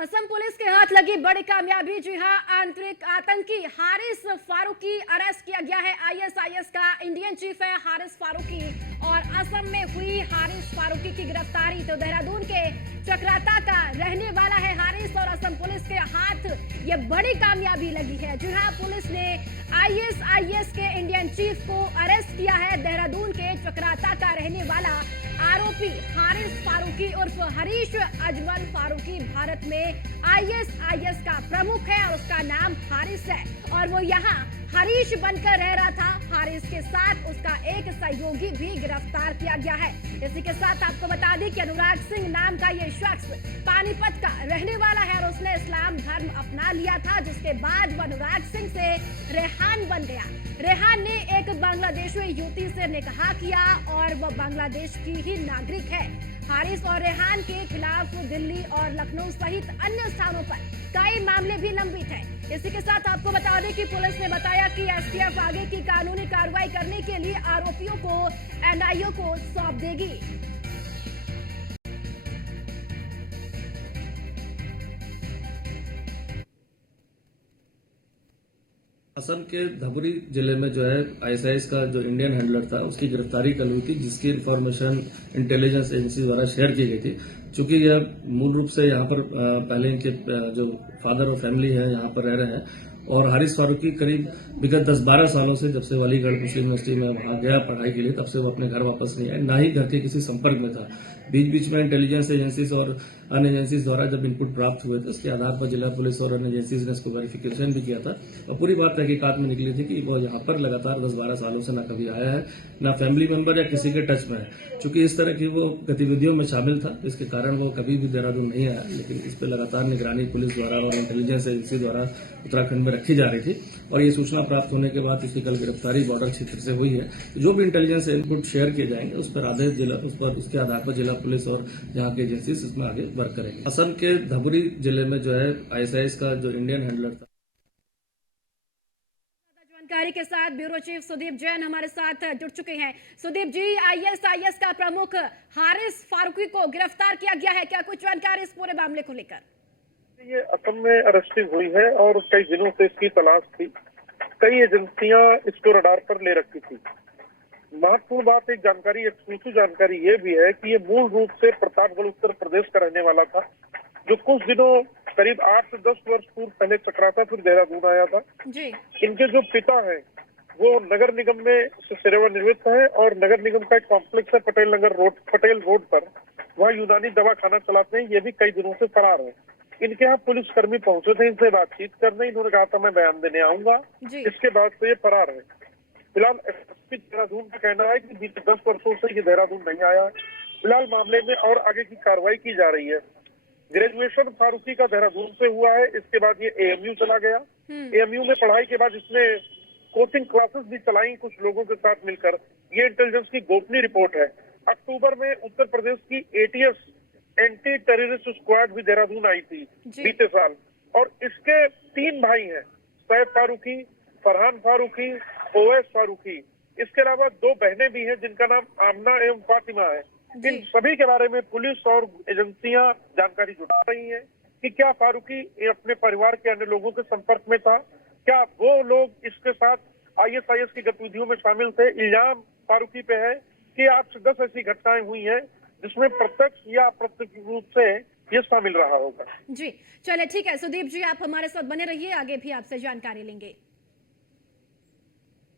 Assam police के हाथ लगी बड़ी कामयाबी। जी हां, आंतरिक आतंकी हारिस फारूकी अरेस्ट किया गया है। आईएसआईएस का इंडियन चीफ है हारिस फारूकी और असम में हुई हारिस फारूकी की गिरफ्तारी। तो देहरादून के चक्राता का रहने वाला है हारिस और असम पुलिस के हाथ ये बड़ी कामयाबी लगी है। जी हां, पुलिस ने आईएसआईएस के इंडियन चीफ को अरेस्ट किया है। देहरादून के चक्राता का रहने वाला आरोपी हारिस फारूकी उर्फ हरीश अजमल फारूकी भारत में आईएसआईएस का प्रमुख है और उसका नाम हारिस है और वो यहाँ हरीश बनकर रह रहा था। हारिस के साथ उसका एक सहयोगी भी गिरफ्तार किया गया है। इसी के साथ आपको बता दें कि अनुराग सिंह नाम का ये शख्स पानीपत का रहने वाला है और उसने इस्लाम धर्म अपना लिया था, जिसके बाद वो अनुराग सिंह से रेहान बन गया। रेहान ने एक बांग्लादेशी युवती से निकाह किया और वह बांग्लादेश की ही नागरिक है। हारिस और रेहान के खिलाफ दिल्ली और लखनऊ सहित अन्य स्थानों पर कई मामले भी लंबित हैं। इसी के साथ आपको बता दें कि पुलिस ने बताया कि एसटीएफ आगे की कानूनी कार्रवाई करने के लिए आरोपियों को एनआईए को सौंप देगी। असम के धबुरी जिले में जो है आईएसआईएस का जो इंडियन हैंडलर था उसकी गिरफ्तारी कल हुई थी, जिसकी इन्फॉर्मेशन इंटेलिजेंस एजेंसी द्वारा शेयर की गई थी। चूंकि यह मूल रूप से यहाँ पर पहले इनके जो फादर और फैमिली है यहाँ पर रह रहे हैं और हारिस फारूकी करीब विगत 10-12 सालों से जब से अलीगढ़ मुस्लिम यूनिवर्सिटी में वहां गया पढ़ाई के लिए, तब से वो अपने घर वापस नहीं आया, ना ही घर के किसी संपर्क में था। बीच बीच में इंटेलिजेंस एजेंसीज और अन्य एजेंसीज द्वारा जब इनपुट प्राप्त हुए थे, उसके आधार पर जिला पुलिस और अन्य एजेंसीज ने इसको वेरिफिकेशन भी किया था और पूरी बात तहकीकात में निकली थी कि वो यहाँ पर लगातार 10-12 सालों से न कभी आया है, न फैमिली मेंबर या किसी के टच में है। चूंकि इस तरह की वो गतिविधियों में शामिल था, इसके कारण वो कभी भी देहरादून नहीं आया, लेकिन इस पर लगातार निगरानी पुलिस द्वारा और इंटेलिजेंस एजेंसी द्वारा उत्तराखंड में रखी जा रही थी और ये सूचना प्राप्त होने के बाद इसकी कल गिरफ्तारी बॉर्डर क्षेत्र से हुई है। जो भी इंटेलिजेंस इनपुट शेयर किए जाएंगे उस पर आधे जिला उसके आधार पर जिला पुलिस और यहाँ के एजेंसी इसमें आगे वर्क करेंगे। असम के धबुरी जिले में जो है आईएसआईएस का जो इंडियन हैंडलर था। जानकारी के साथ ब्यूरो चीफ सुदीप जैन हमारे साथ जुड़ चुके हैं। सुदीप जी, आईएसआईएस का प्रमुख हारिस फारूकी को गिरफ्तार किया गया है, क्या कुछ जानकारी इस पूरे मामले को लेकर? ये असम में अरेस्टिंग हुई है और कई दिनों से इसकी तलाश थी। कई एजेंसियां इसको रडार पर ले रखी थी। महत्वपूर्ण बात, एक जानकारी, एक्सक्लूसिव जानकारी ये भी है कि ये मूल रूप से प्रतापगढ़ उत्तर प्रदेश का रहने वाला था, जो कुछ दिनों करीब 8 से 10 वर्ष पूर्व पहले चक्राता फिर देहरादून आया था जी। इनके जो पिता हैं वो नगर निगम में सेवानिवृत्त है और नगर निगम का एक कॉम्प्लेक्स है पटेल रोड पर, वहाँ यूनानी दवा खाना चलाते हैं। ये भी कई दिनों से फरार है। इनके यहाँ पुलिसकर्मी पहुंचे थे इनसे बातचीत करने, इन्होंने कहा था मैं बयान देने आऊंगा। इसके बाद से ये फरार है। फिलहाल एसपी देहरादून का कहना है कि बीते 10 वर्षों से ये देहरादून नहीं आया। फिलहाल मामले में और आगे की कार्रवाई की जा रही है। ग्रेजुएशन फारूकी का देहरादून से हुआ है, इसके बाद ये एएमयू चला गया। एएमयू में पढ़ाई के बाद इसने कोचिंग क्लासेस भी चलाई कुछ लोगों के साथ मिलकर। ये इंटेलिजेंस की गोपनीय रिपोर्ट है। अक्टूबर में उत्तर प्रदेश की एटीएस एंटी टेररिस्ट स्क्वाड भी देहरादून आई थी बीते साल और इसके 3 भाई हैं, सैफ फारूकी, फरहान फारूकी, ओवैस फारूकी। इसके अलावा 2 बहनें भी हैं जिनका नाम आमना एवं फातिमा है। इन सभी के बारे में पुलिस और एजेंसियां जानकारी जुटा रही हैं कि क्या फारूकी अपने परिवार के अन्य लोगों के संपर्क में था, क्या वो लोग इसके साथ आईएसआईएस की गतिविधियों में शामिल थे। इल्जाम फारूकी पे है कि 8 से 10 ऐसी घटनाएं हुई हैं जिसमें प्रत्यक्ष या अप्रत्यक्ष रूप से ये शामिल रहा होगा। जी चलिए, ठीक है सुदीप जी, आप हमारे साथ बने रहिए, आगे भी आपसे जानकारी लेंगे।